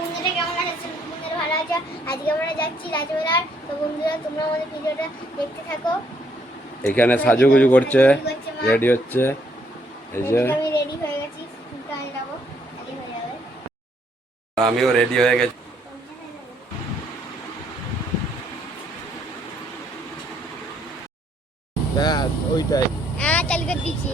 বন্ধুরা কেমন আছে? বন্ধুরা ভালো আছে। আজকে আমরা যাচ্ছি রাজমেলার। তো বন্ধুরা তোমরা আমাদের ভিডিওটা দেখতে থাকো। এখানে সাজুগুজু করছে, রেডি হচ্ছে। এই যে আমি রেডি হয়ে গেছি, কাজ যাবো, রেডি হয়ে যাবে। আমিও রেডি হয়ে গেছি। ব্যাস ওইটাই। হ্যাঁ, চালু করে দিচ্ছি।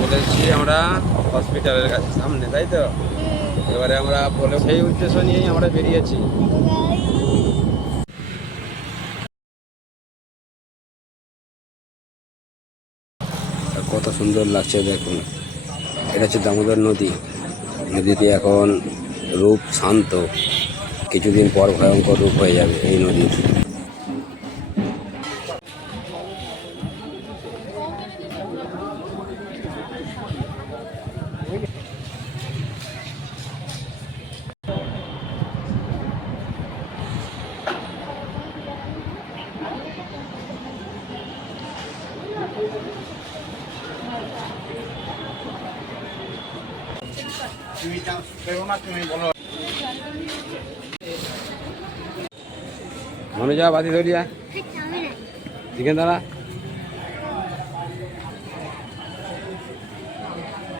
বলেছি আমরা হসপিটালের কাছে সামনে, তাই তো? এবারে আমরা বলে সেই উদ্দেশ্য নিয়েই আমরা বেরিয়েছি। কত সুন্দর লাগছে দেখুন। এটা হচ্ছে দামোদর নদী। নদীতে এখন রূপ শান্ত, কিছুদিন পর ভয়ঙ্কর রূপ হয়ে যাবে এই নদীর। মনে যা বাতি ধরিয়া চিকেন দাঁড়া।